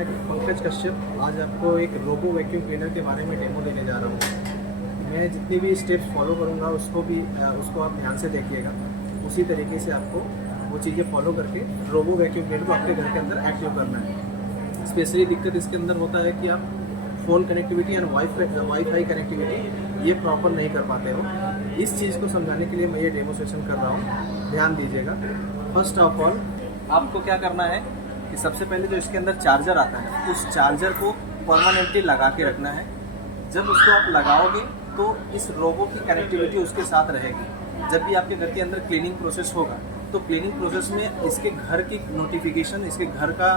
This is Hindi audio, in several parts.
मैं पंकज कश्यप आज आपको एक रोबो वैक्यूम क्लीनर के बारे में डेमो देने जा रहा हूँ। मैं जितनी भी स्टेप्स फॉलो करूँगा उसको आप ध्यान से देखिएगा। उसी तरीके से आपको वो चीज़ें फॉलो करके रोबो वैक्यूम क्लीनर को आपके घर के अंदर एक्टिव करना है। स्पेशली दिक्कत इसके अंदर होता है कि आप phone connectivity and wifi connectivity ये प्रॉपर नहीं कर पाते हो। इस चीज़ को समझाने के लिए मैं ये डेमो सेशन कर रहा हूँ, ध्यान दीजिएगा। फर्स्ट ऑफ ऑल आपको क्या करना है कि सबसे पहले जो इसके अंदर चार्जर आता है उस चार्जर को परमानेंटली लगा के रखना है। जब उसको आप लगाओगे तो इस रोबो की कनेक्टिविटी उसके साथ रहेगी। जब भी आपके घर के अंदर क्लीनिंग प्रोसेस होगा तो क्लीनिंग प्रोसेस में इसके घर की नोटिफिकेशन, इसके घर का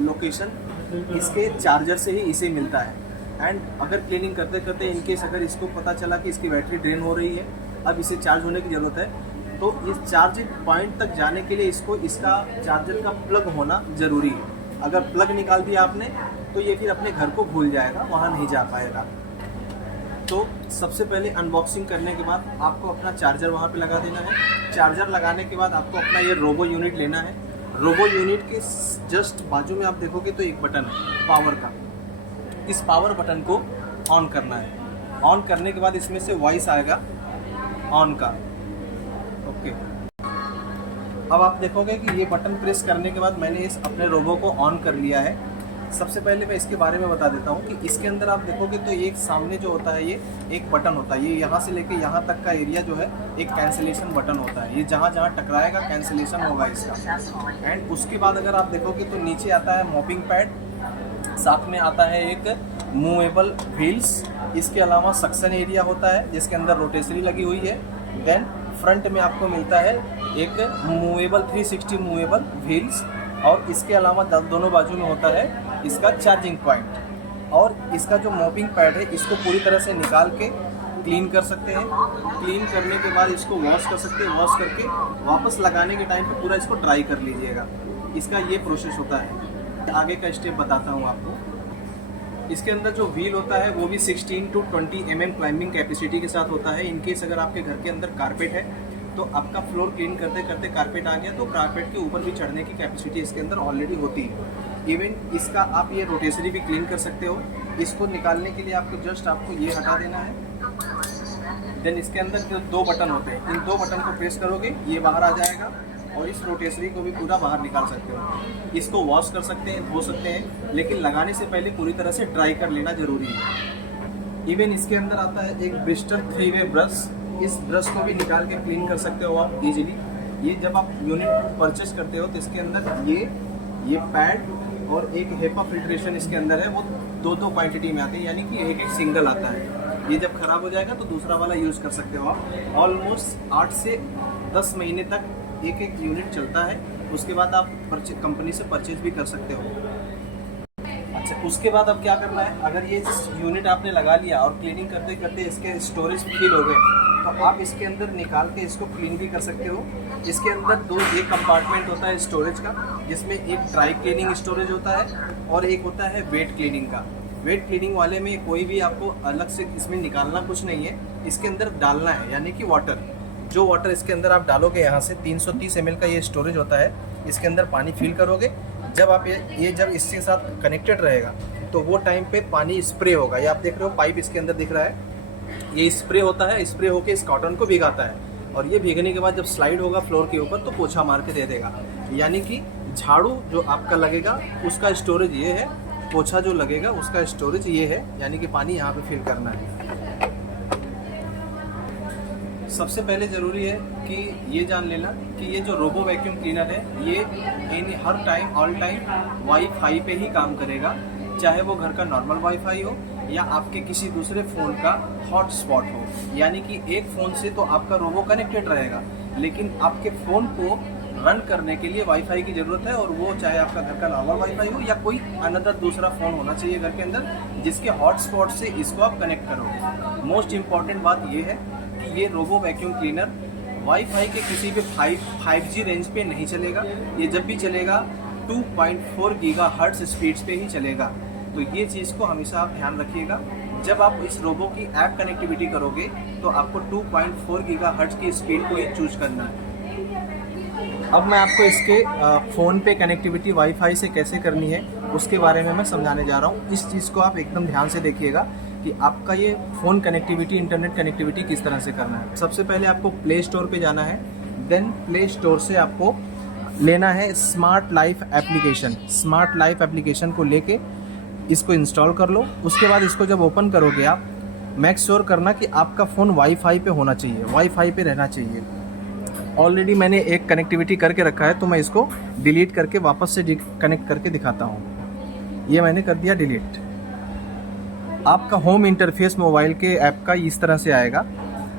लोकेशन इसके चार्जर से ही इसे मिलता है। एंड अगर क्लीनिंग करते करते इनकेस अगर इसको पता चला कि इसकी बैटरी ड्रेन हो रही है, अब इसे चार्ज होने की ज़रूरत है, तो इस चार्जिंग पॉइंट तक जाने के लिए इसका चार्जर का प्लग होना ज़रूरी है। अगर प्लग निकाल दिया आपने तो ये फिर अपने घर को भूल जाएगा, वहाँ नहीं जा पाएगा। तो सबसे पहले अनबॉक्सिंग करने के बाद आपको अपना चार्जर वहाँ पे लगा देना है। चार्जर लगाने के बाद आपको अपना ये रोबो यूनिट लेना है। रोबो यूनिट के जस्ट बाजू में आप देखोगे तो एक बटन है पावर का। इस पावर बटन को ऑन करना है। ऑन करने के बाद इसमें से वॉइस आएगा ऑन का। ओके, अब आप देखोगे कि ये बटन प्रेस करने के बाद मैंने इस अपने रोबो को ऑन कर लिया है। सबसे पहले मैं इसके बारे में बता देता हूँ कि इसके अंदर आप देखोगे तो एक सामने जो होता है ये एक बटन होता है। ये यहाँ से लेके यहाँ तक का एरिया जो है एक कैंसिलेशन बटन होता है। ये जहाँ जहाँ टकराएगा कैंसिलेशन होगा इसका। एंड उसके बाद अगर आप देखोगे तो नीचे आता है मॉपिंग पैड, साथ में आता है एक मूवेबल व्हील्स। इसके अलावा सक्शन एरिया होता है जिसके अंदर रोटेसरी लगी हुई है। देन फ्रंट में आपको मिलता है एक मूवेबल 360 मूवेबल व्हील्स, और इसके अलावा दोनों बाजू में होता है इसका चार्जिंग पॉइंट। और इसका जो मॉपिंग पैड है इसको पूरी तरह से निकाल के क्लीन कर सकते हैं। क्लीन करने के बाद इसको वॉश कर सकते हैं। वॉश करके वापस लगाने के टाइम पे पूरा इसको ड्राई कर लीजिएगा। इसका ये प्रोसेस होता है। आगे का स्टेप बताता हूँ आपको। इसके अंदर जो व्हील होता है वो भी 16 to 20 mm क्लाइंबिंग कैपेसिटी के साथ होता है। इनकेस अगर आपके घर के अंदर कारपेट है तो आपका फ्लोर क्लीन करते करते कारपेट आ गया तो कारपेट के ऊपर भी चढ़ने की कैपेसिटी इसके अंदर ऑलरेडी होती है। इवन इसका आप ये रोटेसरी भी क्लीन कर सकते हो। इसको निकालने के लिए आपको ये हटा देना है। देन इसके अंदर जो दो बटन होते हैं, इन दो बटन को प्रेस करोगे ये बाहर आ जाएगा और इस रोटेसरी को भी पूरा बाहर निकाल सकते हो। इसको वॉश कर सकते हैं, धो सकते हैं, लेकिन लगाने से पहले पूरी तरह से ड्राई कर लेना ज़रूरी है। इवन इसके अंदर आता है एक ब्रिस्टल 3-वे ब्रश। इस ब्रश को भी निकाल के क्लीन कर सकते हो आप इजीली। ये जब आप यूनिट परचेस करते हो तो इसके अंदर ये पैड और एक हेपा फिल्ट्रेशन इसके अंदर है, वो दो क्वांटिटी में आते हैं, यानी कि एक सिंगल आता है। ये जब खराब हो जाएगा तो दूसरा वाला यूज़ कर सकते हो आप। ऑलमोस्ट 8 से 10 महीने तक एक यूनिट चलता है। उसके बाद आप कंपनी से परचेज भी कर सकते हो। अच्छा, उसके बाद अब क्या करना है, अगर ये यूनिट आपने लगा लिया और क्लीनिंग करते करते इसके स्टोरेज फील हो गए तो आप इसके अंदर निकाल के इसको क्लीन भी कर सकते हो। इसके अंदर एक कंपार्टमेंट होता है स्टोरेज का, जिसमें एक ड्राई क्लीनिंग स्टोरेज होता है और एक होता है वेट क्लीनिंग का। वेट क्लीनिंग वाले में कोई भी आपको अलग से इसमें निकालना कुछ नहीं है, इसके अंदर डालना है, यानी कि वाटर। जो वाटर इसके अंदर आप डालोगे, यहाँ से 330 ml का ये स्टोरेज होता है, इसके अंदर पानी फिल करोगे। जब आप ये जब इसके साथ कनेक्टेड रहेगा तो वो टाइम पे पानी स्प्रे होगा। ये आप देख रहे हो पाइप इसके अंदर दिख रहा है, ये स्प्रे होता है। स्प्रे होके इस कॉटन को भिगाता है और ये भीगने के बाद जब स्लाइड होगा फ्लोर के ऊपर तो पोछा मार के दे देगा। यानी कि झाड़ू जो आपका लगेगा उसका स्टोरेज ये है, पोछा जो लगेगा उसका स्टोरेज ये है, यानी कि पानी यहाँ पे फिल करना है। सबसे पहले ज़रूरी है कि ये जान लेना कि ये जो रोबो वैक्यूम क्लीनर है ये हर टाइम ऑल टाइम वाईफाई पे ही काम करेगा, चाहे वो घर का नॉर्मल वाईफाई हो या आपके किसी दूसरे फ़ोन का हॉटस्पॉट हो। यानी कि एक फ़ोन से तो आपका रोबो कनेक्टेड रहेगा, लेकिन आपके फ़ोन को रन करने के लिए वाईफाई की ज़रूरत है, और वो चाहे आपका घर का नॉर्मल वाईफाई हो या कोई अनदर दूसरा फ़ोन होना चाहिए घर के अंदर जिसके हॉटस्पॉट से इसको आप कनेक्ट करोगे। मोस्ट इम्पॉर्टेंट बात ये है कि ये रोबो वैक्यूम क्लीनर वाईफाई के किसी भी 5G रेंज पे नहीं चलेगा। ये जब भी चलेगा 2.4 गीगाहर्ट्ज़ स्पीड्स पे ही चलेगा। तो ये चीज़ को हमेशा आप ध्यान रखिएगा। जब आप इस रोबो की ऐप कनेक्टिविटी करोगे तो आपको 2.4 गीगाहर्ट्ज़ की स्पीड को ही चूज करना है। अब मैं आपको इसके फ़ोन पे कनेक्टिविटी वाईफाई से कैसे करनी है उसके बारे में मैं समझाने जा रहा हूँ। इस चीज़ को आप एकदम ध्यान से देखिएगा कि आपका ये फ़ोन कनेक्टिविटी, इंटरनेट कनेक्टिविटी किस तरह से करना है। सबसे पहले आपको प्ले स्टोर पे जाना है, देन प्ले स्टोर से आपको लेना है smart life application. Smart life application को लेके इसको इंस्टॉल कर लो। उसके बाद इसको जब ओपन करोगे आप, मेक श्योर करना कि आपका फ़ोन वाईफाई पे होना चाहिए, वाईफाई पे रहना चाहिए। ऑलरेडी मैंने एक कनेक्टिविटी करके रखा है, तो मैं इसको डिलीट करके वापस से कनेक्ट करके दिखाता हूँ। ये मैंने कर दिया डिलीट। आपका होम इंटरफेस मोबाइल के ऐप का इस तरह से आएगा।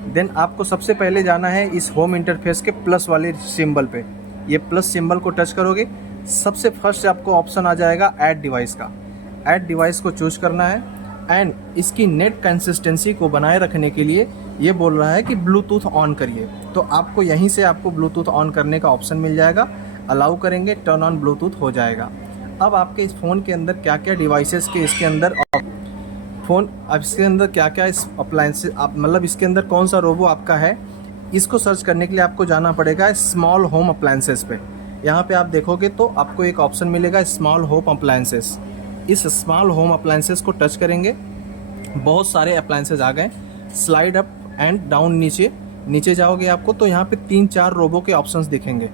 देन आपको सबसे पहले जाना है इस होम इंटरफेस के प्लस वाले सिंबल पे। ये प्लस सिंबल को टच करोगे, सबसे फर्स्ट आपको ऑप्शन आ जाएगा ऐड डिवाइस का। ऐड डिवाइस को चूज करना है एंड इसकी नेट कंसिस्टेंसी को बनाए रखने के लिए ये बोल रहा है कि ब्लूटूथ ऑन करिए। तो आपको यहीं से आपको ब्लूटूथ ऑन करने का ऑप्शन मिल जाएगा। अलाउ करेंगे, टर्न ऑन ब्लूटूथ हो जाएगा। अब आपके इस फ़ोन के अंदर क्या क्या डिवाइसेस के इसके अंदर फ़ोन, अब इसके अंदर क्या क्या इस अप्लायंसेस, आप मतलब इसके अंदर कौन सा रोबो आपका है, इसको सर्च करने के लिए आपको जाना पड़ेगा स्मॉल होम अप्लायंसेस पे। यहाँ पे आप देखोगे तो आपको एक ऑप्शन मिलेगा स्मॉल होम अप्लायंसेस। इस स्मॉल होम अप्लायंसेस को टच करेंगे, बहुत सारे अप्लायंसेस आ गए। स्लाइड अप एंड डाउन, नीचे जाओगे आपको तो यहाँ पे 3-4 रोबो के ऑप्शंस दिखेंगे।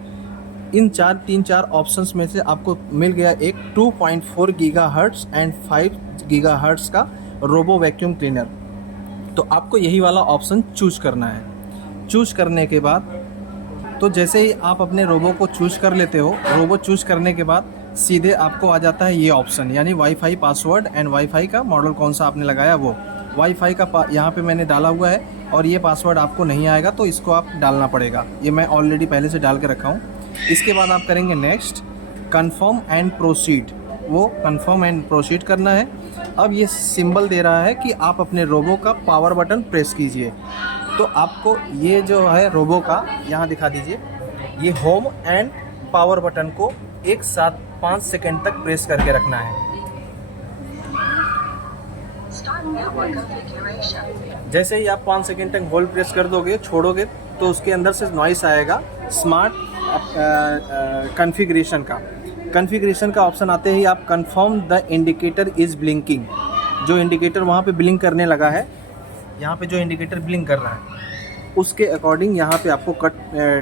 इन 3-4 ऑप्शंस में से आपको मिल गया एक 2.4 गीगाहर्ट्ज़ एंड 5 गीगाहर्ट्ज़ का रोबो वैक्यूम क्लीनर। तो आपको यही वाला ऑप्शन चूज करना है। चूज करने के बाद तो जैसे ही आप अपने रोबो को चूज कर लेते हो, रोबो चूज करने के बाद सीधे आपको आ जाता है ये ऑप्शन, यानी वाईफाई पासवर्ड एंड वाईफाई का मॉडल कौन सा आपने लगाया वो। वाईफाई का यहाँ पे मैंने डाला हुआ है और ये पासवर्ड आपको नहीं आएगा तो इसको आप डालना पड़ेगा। ये मैं ऑलरेडी पहले से डाल के रखा हूँ। इसके बाद आप करेंगे नेक्स्ट, कन्फर्म एंड प्रोसीड। वो कन्फर्म एंड प्रोसीड करना है। अब ये सिंबल दे रहा है कि आप अपने रोबो का पावर बटन प्रेस कीजिए। तो आपको ये जो है रोबो का यहाँ दिखा दीजिए, ये होम एंड पावर बटन को एक साथ 5 सेकंड तक प्रेस करके रखना है। जैसे ही आप 5 सेकंड तक होल्ड प्रेस कर दोगे, छोड़ोगे, तो उसके अंदर से नॉइस आएगा स्मार्ट कॉन्फ़िगरेशन का। कॉन्फ़िगरेशन का ऑप्शन आते ही आप confirm the indicator is blinking. जो इंडिकेटर वहाँ पे ब्लिंक करने लगा है, यहाँ पे जो इंडिकेटर ब्लिंक कर रहा है उसके अकॉर्डिंग यहाँ पे आपको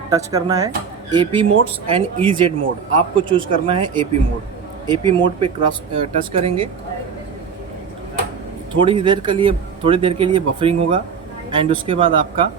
टच करना है। AP modes and EZ mode आपको चूज़ करना है। AP मोड, AP मोड पे क्रॉस टच करेंगे। थोड़ी देर के लिए बफरिंग होगा एंड उसके बाद आपका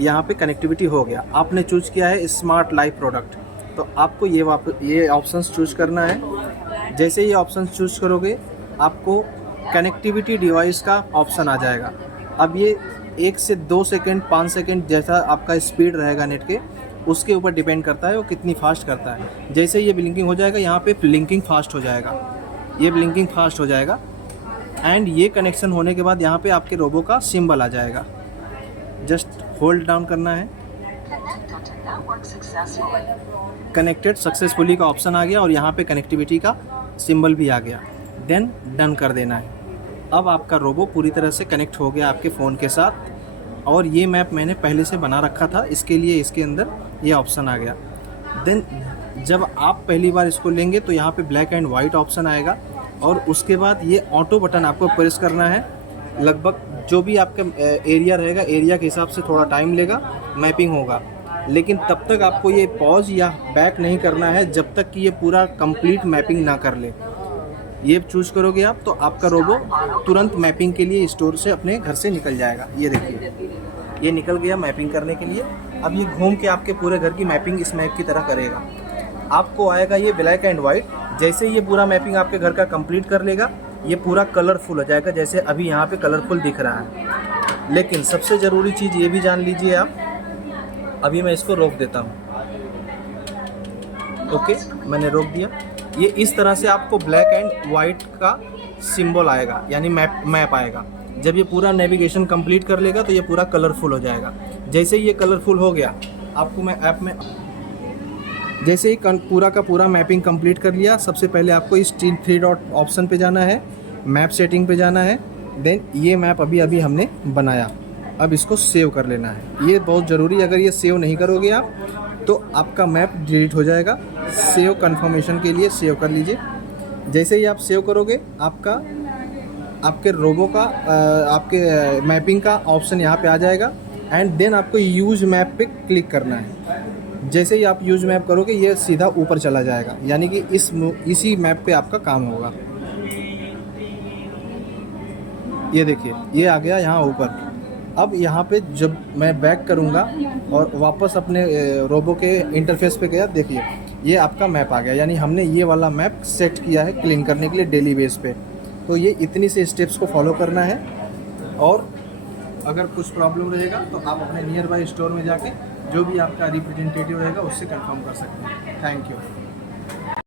यहाँ पे कनेक्टिविटी हो गया। आपने चूज़ किया है स्मार्ट लाइफ प्रोडक्ट, तो आपको ये ऑप्शंस चूज़ करना है। जैसे ही ऑप्शंस चूज़ करोगे आपको कनेक्टिविटी डिवाइस का ऑप्शन आ जाएगा। अब ये 1 से 2 सेकंड 5 सेकंड जैसा आपका स्पीड रहेगा नेट के, उसके ऊपर डिपेंड करता है वो कितनी फास्ट करता है। जैसे ये ब्लिंकिंग हो जाएगा, यहाँ पे ब्लिंकिंग फास्ट हो जाएगा, ये ब्लिंकिंग फास्ट हो जाएगा एंड ये कनेक्शन होने के बाद यहाँ पे आपके रोबो का सिंबल आ जाएगा। जस्ट होल्ड डाउन करना है। कनेक्टेड सक्सेसफुली का ऑप्शन आ गया और यहाँ पे कनेक्टिविटी का सिंबल भी आ गया। देन डन कर देना है। अब आपका रोबो पूरी तरह से कनेक्ट हो गया आपके फ़ोन के साथ। और ये मैप मैंने पहले से बना रखा था, इसके लिए इसके अंदर ये ऑप्शन आ गया। देन जब आप पहली बार इसको लेंगे तो यहाँ पे ब्लैक एंड वाइट ऑप्शन आएगा और उसके बाद ये ऑटो बटन आपको प्रेस करना है। लगभग जो भी आपका एरिया रहेगा, एरिया के हिसाब से थोड़ा टाइम लेगा, मैपिंग होगा, लेकिन तब तक आपको ये पॉज या बैक नहीं करना है जब तक कि ये पूरा कंप्लीट मैपिंग ना कर ले। ये चूज़ करोगे आप तो आपका रोबो तुरंत मैपिंग के लिए स्टोर से अपने घर से निकल जाएगा। ये देखिए, ये निकल गया मैपिंग करने के लिए। अब ये घूम के आपके पूरे घर की मैपिंग इस मैप की तरह करेगा। आपको आएगा ये ब्लैक एंड वाइट। जैसे ये पूरा मैपिंग आपके घर का कंप्लीट कर लेगा, ये पूरा कलरफुल हो जाएगा, जैसे अभी यहाँ पे कलरफुल दिख रहा है। लेकिन सबसे ज़रूरी चीज़ ये भी जान लीजिए आप, अभी मैं इसको रोक देता हूँ। ओके, मैंने रोक दिया। ये इस तरह से आपको ब्लैक एंड वाइट का सिंबल आएगा, यानी मैप आएगा। जब ये पूरा नेविगेशन कंप्लीट कर लेगा तो ये पूरा कलरफुल हो जाएगा। जैसे ही ये कलरफुल हो गया, आपको मैं ऐप में जैसे ही पूरा का पूरा मैपिंग कंप्लीट कर लिया, सबसे पहले आपको इस 3 डॉट ऑप्शन पे जाना है, मैप सेटिंग पे जाना है। देन ये मैप अभी हमने बनाया, अब इसको सेव कर लेना है। ये बहुत ज़रूरी, अगर ये सेव नहीं करोगे आप तो आपका मैप डिलीट हो जाएगा। सेव कंफर्मेशन के लिए सेव कर लीजिए। जैसे ही आप सेव करोगे आपका आपके रोबो का आपके मैपिंग का ऑप्शन यहाँ पे आ जाएगा एंड देन आपको यूज मैप पे क्लिक करना है। जैसे ही आप यूज मैप करोगे ये सीधा ऊपर चला जाएगा, यानी कि इसी मैप पे आपका काम होगा। ये देखिए ये आ गया यहाँ ऊपर। अब यहाँ पे जब मैं बैक करूँगा और वापस अपने रोबो के इंटरफेस पे गया, देखिए ये आपका मैप आ गया, यानी हमने ये वाला मैप सेट किया है क्लीन करने के लिए डेली बेस पे। तो ये इतनी से स्टेप्स को फॉलो करना है, और अगर कुछ प्रॉब्लम रहेगा तो आप अपने नियर बाई स्टोर में जाके जो भी आपका रिप्रेजेंटेटिव रहेगा उससे कंफर्म कर सकते हैं। Thank you.